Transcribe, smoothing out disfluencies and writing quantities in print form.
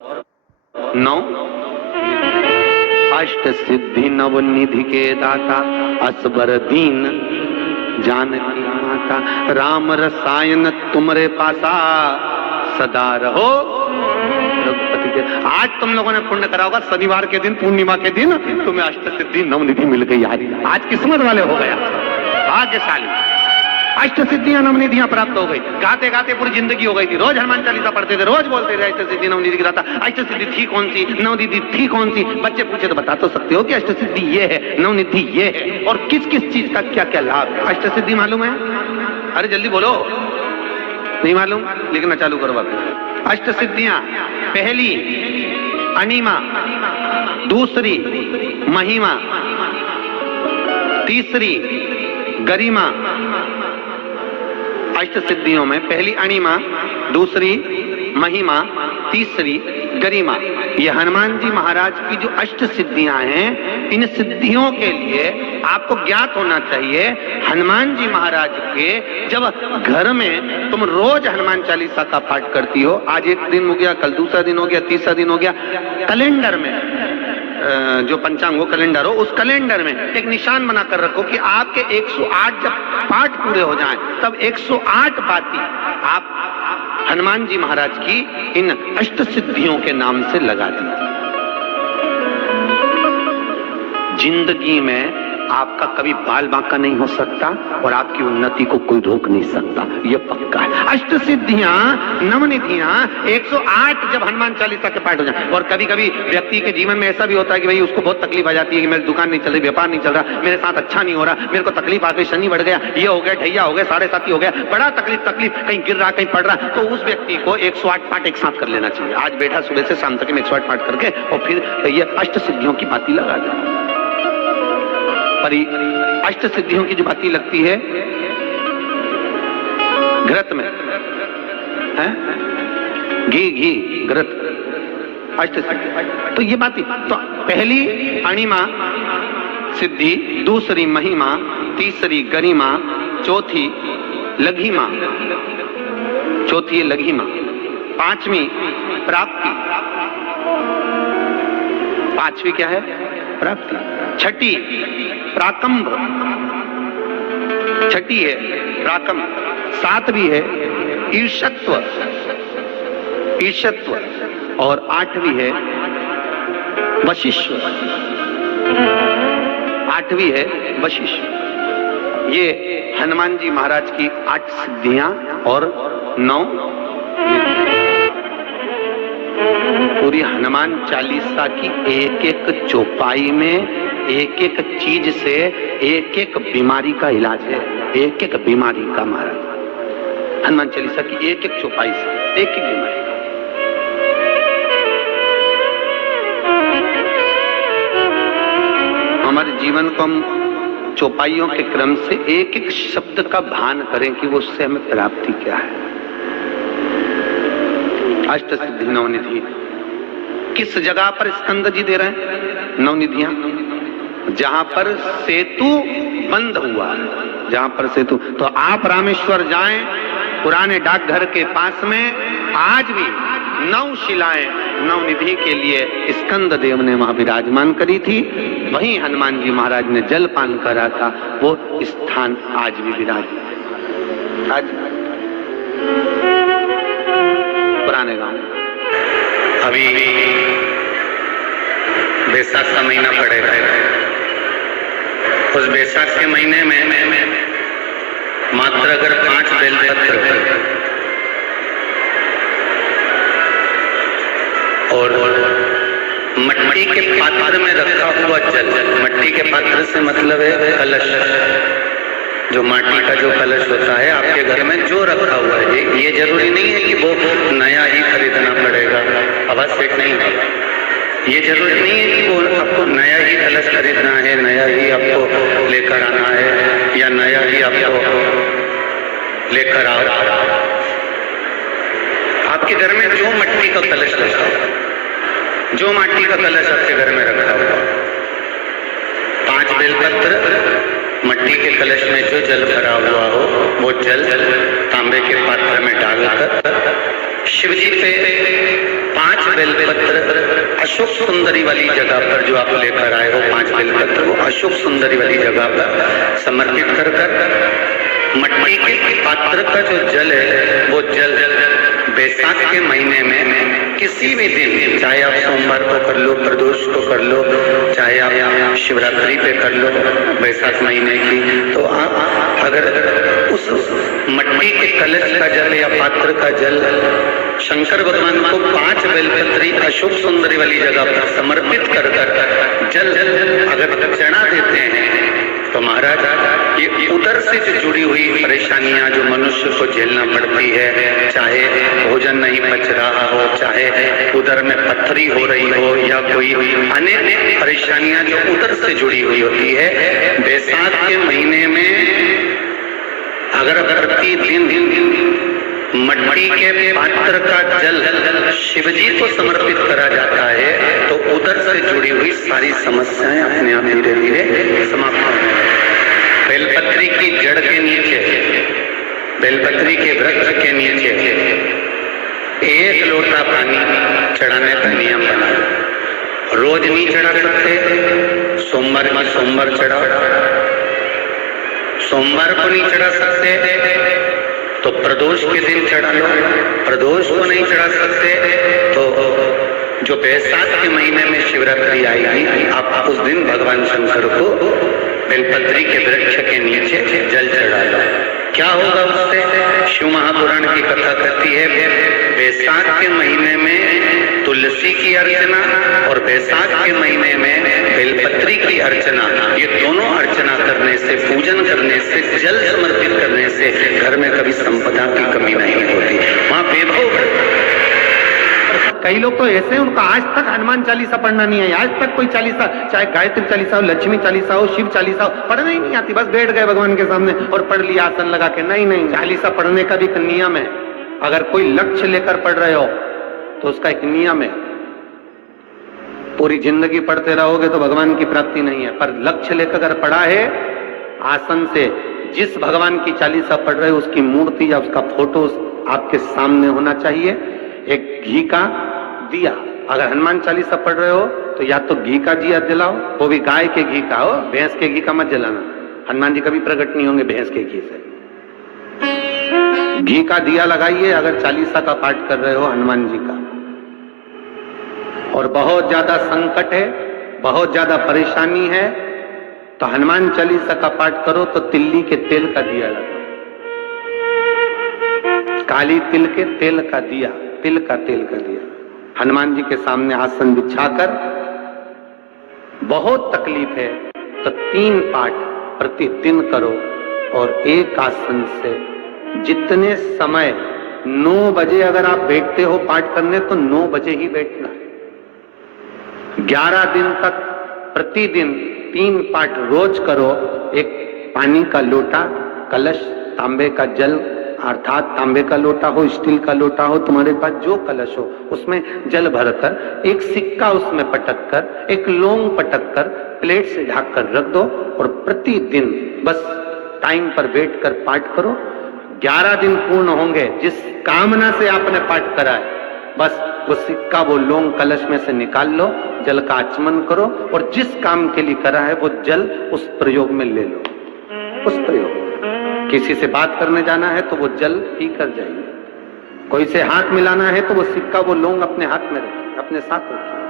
9 अष्ट सिद्धि नव निधि के दाता असबर दीन जानकी माता राम रसायन तुमरे पासा सदा रहो। आज तुम लोगों ने पुण्य करा होगा, शनिवार के दिन पूर्णिमा के दिन तुम्हें अष्ट सिद्धि नव निधि मिल गई। आज किस्मत वाले हो गया, भाग्यशाली। अष्ट सिद्धियां नव निधियां प्राप्त हो गई। गाते गाते पूरी जिंदगी हो गई थी। रोज हनुमान चालीसा पढ़ते थे, रोज बोलते थे अष्ट सिद्धि नव निधि गिराता। अष्ट सिद्धि थी कौन सी, नव निधि थी कौन सी? बच्चे पूछे तो बता तो सकते हो कि अष्ट सिद्धि ये है, नव निधि ये है, और किस किस चीज का क्या क्या लाभ है। अष्ट सिद्धि मालूम है? अरे जल्दी बोलो, नहीं मालूम? लिखना चालू करो बात। अष्ट सिद्धियां, पहली अणिमा, दूसरी महिमा, तीसरी गरिमा। अष्ट सिद्धियों में पहली अणिमा, दूसरी महिमा, तीसरी गरिमा। ये हनुमान जी महाराज की जो अष्ट सिद्धियां हैं, इन सिद्धियों के लिए आपको ज्ञात होना चाहिए, हनुमान जी महाराज के जब घर में तुम रोज हनुमान चालीसा का पाठ करती हो, आज एक दिन हो गया, कल दूसरा दिन हो गया, तीसरा दिन हो गया, कैलेंडर में जो पंचांग हो कैलेंडर हो, उस कैलेंडर में एक निशान बना कर रखो कि आपके 108 जब पाठ पूरे हो जाएं, तब 108 बाती आप हनुमान जी महाराज की इन अष्ट सिद्धियों के नाम से लगा दी। जिंदगी में आपका कभी बाल बांका नहीं हो सकता और आपकी उन्नति को कोई रोक नहीं सकता, ये पक्का है। अष्ट सिद्धियां नवनिधियां 108 जब हनुमान चालीसा के पाठ हो जाए। और कभी कभी व्यक्ति के जीवन में ऐसा भी होता है कि भाई उसको बहुत तकलीफ आ जाती है कि मेरी दुकान नहीं चल रही, व्यापार नहीं चल रहा, मेरे साथ अच्छा नहीं हो रहा, मेरे को तकलीफ आ गई, शनि बढ़ गया, ये हो गया, ढैया हो गया, साढ़े साथी हो गया, बड़ा तकलीफ कहीं गिर रहा, कहीं पड़ रहा, तो उस व्यक्ति को 108 पाठ एक साथ कर लेना चाहिए। आज बैठा सुबह से शाम तक 108 पाठ करके और फिर ये अष्ट सिद्धियों की बाती लगा दे। पर अष्ट सिद्धियों की जो बाती लगती है घृत में है, घी घृत, अष्ट सिद्धि। तो ये बाती, तो पहली अणिमा सिद्धि, दूसरी महिमा, तीसरी गरिमा, चौथी लघिमा, चौथी लघिमा, पांचवी प्राप्ति, पांचवी क्या है? प्राप्ति। छठी प्राकंभ, छठी है प्राकंभ। सातवीं है ईर्षत्व, ईर्षत्व, और आठवीं है वशिष्ठ, आठवीं है वशिष्ठ। ये हनुमान जी महाराज की 8 सिद्धियां और 9 पूरी हनुमान चालीसा की एक एक चौपाई में एक एक चीज से एक एक बीमारी का इलाज है, एक एक बीमारी का। महाराज हनुमान चालीसा की एक एक चौपाई से एक एक बीमारी का। हमारे जीवन को हम चौपाइयों के क्रम से एक एक शब्द का भान करें कि वो उससे हमें प्राप्ति क्या है। अष्ट सिद्धि नवनिधि किस जगह पर स्कंद जी दे रहे हैं? नवनिधियां जहां पर सेतु बंद हुआ, जहां पर सेतु। तो आप रामेश्वर जाएं, पुराने डाकघर के पास में आज भी 9 शिलाएं नवनिधि के लिए स्कंद देव ने वहां विराजमान करी थी। वहीं हनुमान जी महाराज ने जलपान करा था, वो स्थान आज भी विराजमान। आज पुराने गांव अभी बैसाख का महीना पड़ेगा, उस बैसाख के महीने में मात्र अगर 5 बेलपत्र और मट्टी के पात्र में रखा हुआ जल, मट्टी के पात्र से मतलब है कलश, जो माटी का जो कलश होता है आपके घर में जो रखा हुआ है, ये जरूरी नहीं है कि वो नया ही खरीदना पड़ेगा। आवाज सेट नहीं है। ये जरूरी नहीं है कि वो आपको नया ही कलश खरीदना है, नया ही आपको लेकर आना है, या नया ही आपको लेकर आओ। आपके घर में जो मट्टी का कलश रखा हुआ, जो माटी का कलश आपके घर में रखा हुआ, 5 बेलपत्र, मट्टी के कलश में जो जल भरा हुआ हो, वो जल तांबे के पात्र में डालकर शिव जी पे 5 5 बेलपत्र अशोक सुंदरी वाली जगह पर जो आप लेकर आए हो, 5 बेलपत्र वो अशोक सुंदरी वाली जगह पर समर्पित कर मट्टी के पात्र का जो जल है वो जल बैसाख के महीने में किसी भी दिन, चाहे आप सोमवार को कर लो, प्रदोष को कर लो, चाहे आप शिवरात्रि पे कर लो बैसाख महीने की, तो आप अगर उस मट्टी के कलश का जल या पात्र का जल शंकर भगवान को 5 बेलपत्री अशोक सुंदरी वाली जगह पर समर्पित कर जल अगर चढ़ा देते हैं तो महाराज ये उदर से जो जुड़ी हुई परेशानियां जो मनुष्य को झेलना पड़ती है, चाहे भोजन नहीं पच रहा हो, चाहे उदर में पथरी हो रही हो, या कोई अनेक परेशानियां जो उदर से जुड़ी हुई होती है, बैसाख के महीने में अगर प्रतिदिन मट्टी के पात्र का जल शिवजी को समर्पित करा जाता है तो उदर से जुड़ी हुई सारी समस्याएं अपने आप धीरे धीरे समाप्त होने लगती। बेलपत्री की जड़ के नीचे, बेलपत्री के वृक्ष के नीचे 1 लोटा पानी चढ़ाने का नियम बना। रोज नहीं चढ़ा सकते, सोमवार की सोमवार चढ़ाओ, सोमवार को नहीं चढ़ा सकते तो प्रदोष के दिन चढ़ा लो, प्रदोष को नहीं चढ़ा सकते तो जो बैसाख के महीने में शिवरात्रि आएगी आप उस दिन भगवान शंकर को बेलपत्री के वृक्ष के नीचे जल चढ़ा लो। क्या होगा उससे? शिव महापुराण की कथा कहती है बैसाख के महीने में तुलसी की अर्चना और बैसाख के महीने में बेलपत्री की अर्चना, ये दोनों अर्चना करने से, पूजन करने से, जल समर्पित करने से घर में कभी संपदा की कमी नहीं होती, वहां वैभव। कई लोग तो ऐसे हैं उनका आज तक हनुमान चालीसा पढ़ना नहीं है, आज तक कोई चालीसा, चाहे गायत्री चालीसा हो, लक्ष्मी चालीसा हो, शिव चालीसा हो, पढ़ना ही नहीं आती, बस बैठ गए भगवान के सामने और पढ़ लिया आसन लगा के। नहीं, चालीसा पढ़ने का भी एक नियम है। अगर कोई लक्ष्य लेकर पढ़ रहे हो तो उसका एक नियम है। पूरी जिंदगी पढ़ते रहोगे तो भगवान की प्राप्ति नहीं है, पर लक्ष्य लेकर अगर पढ़ा है आसन से, जिस भगवान की चालीसा पढ़ रहे हो उसकी मूर्ति या उसका फोटो आपके सामने होना चाहिए। एक घी का दिया, अगर हनुमान चालीसा पढ़ रहे हो तो या तो घी का दिया जलाओ, वो भी गाय के घी का हो, भैंस के घी का मत जलाना, हनुमान जी कभी प्रकट नहीं होंगे भैंस के घी से। घी का दिया लगाइए अगर चालीसा का पाठ कर रहे हो हनुमान जी का। और बहुत ज्यादा संकट है, बहुत ज्यादा परेशानी है तो हनुमान चालीसा का पाठ करो तो तिल्ली के तेल का दिया लगाओ, काली तिल के तेल का दिया, तिल का तेल का दिया हनुमान जी के सामने आसन बिछाकर। बहुत तकलीफ है तो 3 पाठ प्रतिदिन करो और एक आसन से जितने समय 9 बजे अगर आप बैठते हो पाठ करने तो 9 बजे ही बैठना है। 11 दिन तक प्रतिदिन 3 पाठ रोज करो। एक पानी का लोटा, कलश, तांबे का जल अर्थात तांबे का लोटा हो, स्टील का लोटा हो, तुम्हारे पास जो कलश हो उसमें जल भरकर, एक सिक्का उसमें पटक कर, एक लौंग पटक कर प्लेट से ढक कर रख दो और प्रतिदिन बस टाइम पर बैठकर पाठ करो। 11 दिन पूर्ण होंगे, जिस कामना से आपने पाठ करा है बस वो सिक्का, वो लौंग कलश में से निकाल लो, जल का आचमन करो और जिस काम के लिए करा है वो जल उस प्रयोग में ले लो। उस प्रयोग, किसी से बात करने जाना है तो वो जल पी कर जाइए, कोई से हाथ मिलाना है तो वो सिक्का, वो लौंग अपने हाथ में रखिए, अपने साथ रखिए।